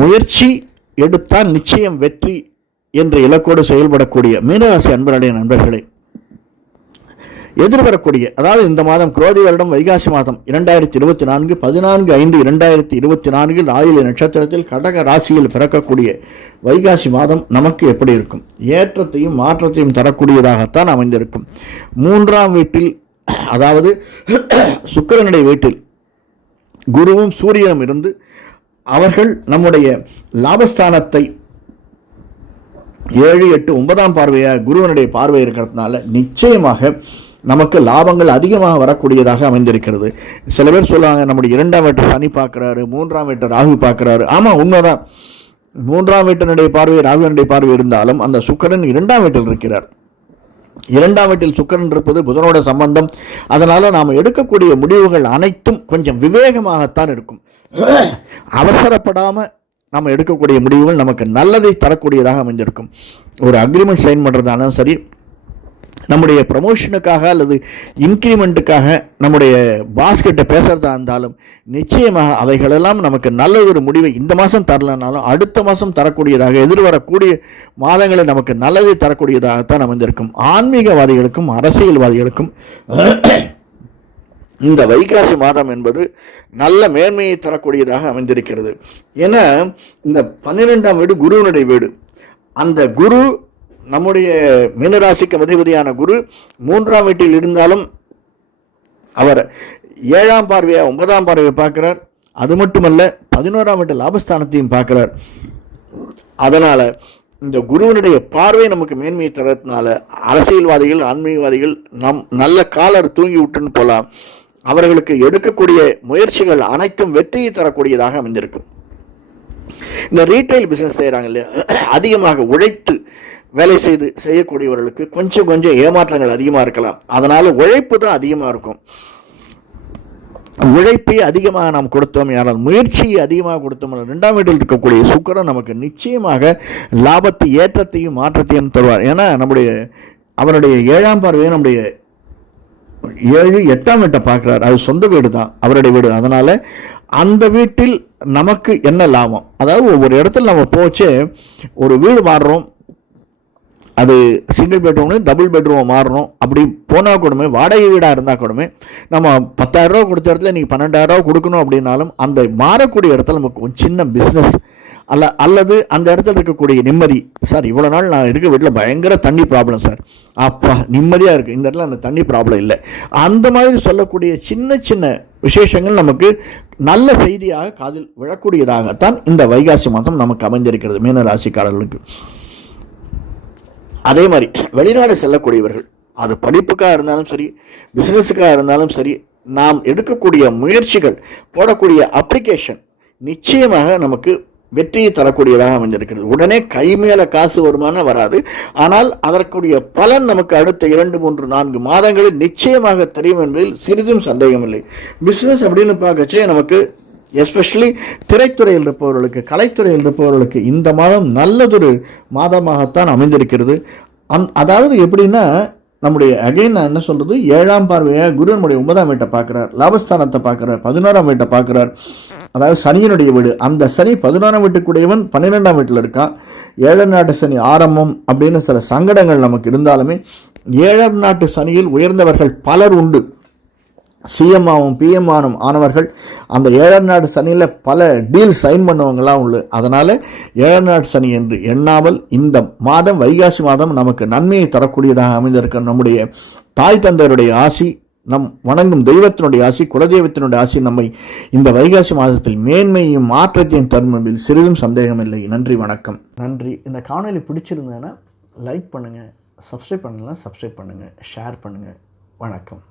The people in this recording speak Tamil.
முயற்சி எடுத்தால் நிச்சயம் வெற்றி என்ற இலக்கோடு செயல்படக்கூடிய மீனராசி அன்பர்களுடைய நண்பர்களே, எதிர்வரக்கூடிய அதாவது இந்த மாதம் குரோதி வருடம் வைகாசி மாதம் 2024 14/5/2024 ஆயில்ய நட்சத்திரத்தில் கடக ராசியில் பிறக்கக்கூடிய வைகாசி மாதம் நமக்கு எப்படி இருக்கும்? ஏற்றத்தையும் மாற்றத்தையும் தரக்கூடியதாகத்தான் அமைந்திருக்கும். 3ஆம் வீட்டில் அதாவது சுக்கிரனுடைய வீட்டில் குருவும் சூரியனும் இருந்து அவர்கள் நம்முடைய லாபஸ்தானத்தை 7, 8, 9ஆம் பார்வையாக குருவனுடைய பார்வை இருக்கிறதுனால நிச்சயமாக நமக்கு லாபங்கள் அதிகமாக வரக்கூடியதாக அமைந்திருக்கிறது. சில பேர் சொல்லுவாங்க, நம்முடைய 2ஆம் வீட்டை சனி பார்க்குறாரு, 3ஆம் வீட்டை ராகு பார்க்குறாரு. ஆமாம், உண்மைதான். 3ஆம் வீட்டினுடைய பார்வை ராகுவனுடைய பார்வை இருந்தாலும் அந்த சுக்கிரன் 2ஆம் வீட்டில் இருக்கிறார். 2ஆம் வீட்டில் சுக்கிரன் இருப்பது புதனோட சம்பந்தம். அதனால் நாம் எடுக்கக்கூடிய முடிவுகள் அனைத்தும் கொஞ்சம் விவேகமாகத்தான் இருக்கும். அவசரப்படாமல் நம்ம எடுக்கக்கூடிய முடிவுகள் நமக்கு நல்லதை தரக்கூடியதாக அமைஞ்சிருக்கும். ஒரு அக்ரிமெண்ட் சைன் பண்ணுறதாலும் சரி, நம்முடைய ப்ரமோஷனுக்காக அல்லது இன்க்ரிமெண்ட்டுக்காக நம்முடைய பாஸ்கிட்ட பேசுகிறதா இருந்தாலும் நிச்சயமாக அவைகளெல்லாம் நமக்கு நல்ல ஒரு முடிவை இந்த மாதம் தரலனாலும் அடுத்த மாதம் தரக்கூடியதாக, எதிர்வரக்கூடிய மாதங்களில் நமக்கு நல்லதை தரக்கூடியதாகத்தான் அமைந்திருக்கும். ஆன்மீகவாதிகளுக்கும் அரசியல்வாதிகளுக்கும் இந்த வைகாசி மாதம் என்பது நல்ல மேன்மையை தரக்கூடியதாக அமைந்திருக்கிறது. ஏன்னா இந்த 12ஆம் வீடு குருவனுடைய வீடு. அந்த குரு நம்முடைய மீனராசிக்கு அதிபதியான குரு 3ஆம் வீட்டில் இருந்தாலும் அவர் 7ஆம் பார்வையாக 9ஆம் பார்வையை பார்க்கிறார். அது மட்டுமல்ல 11ஆம் வீட்டு லாபஸ்தானத்தையும் பார்க்கிறார். அதனால் இந்த குருவனுடைய பார்வை நமக்கு மேன்மையை தரதுனால அரசியல்வாதிகள் ஆன்மீகவாதிகள் நல்ல காலர் தூங்கி விட்டுன்னு போகலாம். அவர்களுக்கு எடுக்கக்கூடிய முயற்சிகள் அனைத்தும் வெற்றியை தரக்கூடியதாக அமைந்திருக்கும். இந்த ரீட்டைல் பிஸ்னஸ் செய்கிறாங்க இல்லையா, அதிகமாக உழைத்து வேலை செய்யக்கூடியவர்களுக்கு கொஞ்சம் ஏமாற்றங்கள் அதிகமாக இருக்கலாம். அதனால் உழைப்பு தான் அதிகமாக இருக்கும். உழைப்பை அதிகமாக நாம் கொடுத்தோம், யாரால் முயற்சியை அதிகமாக கொடுத்தோம், 2ஆம் வீட்டில் இருக்கக்கூடிய சுக்கிரன் நமக்கு நிச்சயமாக லாபத்தை ஏற்றத்தையும் மாற்றத்தையும் தருவார். ஏன்னா அவருடைய 7ஆம் பார்வையை நம்முடைய 7, 8ஆம் வீட்டை பார்க்குறார். அது சொந்த வீடு தான், அவருடைய வீடு. அதனால் அந்த வீட்டில் நமக்கு என்ன லாபம்? அதாவது ஒவ்வொரு இடத்துல நம்ம போச்சு ஒரு வீடு மாறுறோம், அது சிங்கிள் பெட்ரூம்னு டபுள் பெட்ரூம் மாறணும். அப்படி போனால் கூடமே வாடகை வீடாக இருந்தால் கூடமே நம்ம 10,000 ரூபா கொடுத்த இடத்துல நீங்கள் 12,000 ரூபா கொடுக்கணும். அப்படின்னாலும் அந்த மாறக்கூடிய இடத்துல நமக்கு ஒரு சின்ன பிஸ்னஸ் அல்லது அந்த இடத்துல இருக்கக்கூடிய நிம்மதி. சார், இவ்வளோ நாள் நான் இருக்க வீட்டில் பயங்கர தண்ணி ப்ராப்ளம் சார், அப்பா நிம்மதியாக இருக்குது, இந்த இடத்துல அந்த தண்ணி ப்ராப்ளம் இல்லை. அந்த மாதிரி சொல்லக்கூடிய சின்ன விசேஷங்கள் நமக்கு நல்ல செய்தியாக காதில் விழக்கூடியதாகத்தான் இந்த வைகாசி மாதம் நமக்கு அமைந்திருக்கிறது மீனராசிக்காரர்களுக்கு. அதே மாதிரி வெளிநாடு செல்லக்கூடியவர்கள், அது படிப்புக்காக இருந்தாலும் சரி, பிஸ்னஸுக்காக இருந்தாலும் சரி, நாம் எடுக்கக்கூடிய முயற்சிகள், போடக்கூடிய அப்ளிகேஷன் நிச்சயமாக நமக்கு வெற்றியை தரக்கூடியதாக அமைந்திருக்கிறது. உடனே கை மேலே காசு வருமானம் வராது, ஆனால் அதற்குரிய பலன் நமக்கு அடுத்த 2, 3, 4 மாதங்களில் நிச்சயமாக தெரியும் என்பதில் சிறிதும் சந்தேகமில்லை. பிஸ்னஸ் அப்படின்னு பார்க்கச்சே நமக்கு எஸ்பெஷலி திரைத்துறையில் இருப்பவர்களுக்கு, கலைத்துறையில் இருப்பவர்களுக்கு இந்த மாதம் நல்லதொரு மாதமாகத்தான் அமைந்திருக்கிறது. அதாவது எப்படின்னா, நம்முடைய அகைன் நான் என்ன சொல்கிறது, 7ஆம் பார்வையாக குரு நம்முடைய 9ஆம் வீட்டை பார்க்குறார், லாபஸ்தானத்தை பார்க்குறார், 11ஆம் வீட்டை பார்க்குறார். அதாவது சனியினுடைய வீடு. அந்த சனி 11ஆம் வீட்டுக்குடையவன் 12ஆம் வீட்டில் இருக்கான். 7ஆம் நாட்டு சனி ஆரம்பம் அப்படின்னு சில சங்கடங்கள் நமக்கு இருந்தாலுமே 7ஆம் நாட்டு சனியில் உயர்ந்தவர்கள் பலர் உண்டு. சிஎம்மாவும் பிஎம்மானும் ஆனவர்கள் அந்த 7ஆம் நாடு சனியில் பல டீல் சைன் பண்ணவங்களாம் உண்டு. அதனால் 7ஆம் நாடு சனி என்று எண்ணாமல் இந்த மாதம் வைகாசி மாதம் நமக்கு நன்மையை தரக்கூடியதாக அமைந்திருக்க நம்முடைய தாய் தந்தையருடைய ஆசி, நம் வணங்கும் தெய்வத்தினுடைய ஆசி, குலதெய்வத்தினுடைய ஆசி நம்மை இந்த வைகாசி மாதத்தில் மேன்மையும் மாற்றத்தையும் தரும் என்பதில் சிறிதும் சந்தேகமில்லை. நன்றி, வணக்கம். நன்றி. இந்த காணொலி பிடிச்சிருந்தேன்னா லைக் பண்ணுங்கள், சப்ஸ்கிரைப் பண்ணுங்கள், ஷேர் பண்ணுங்கள். வணக்கம்.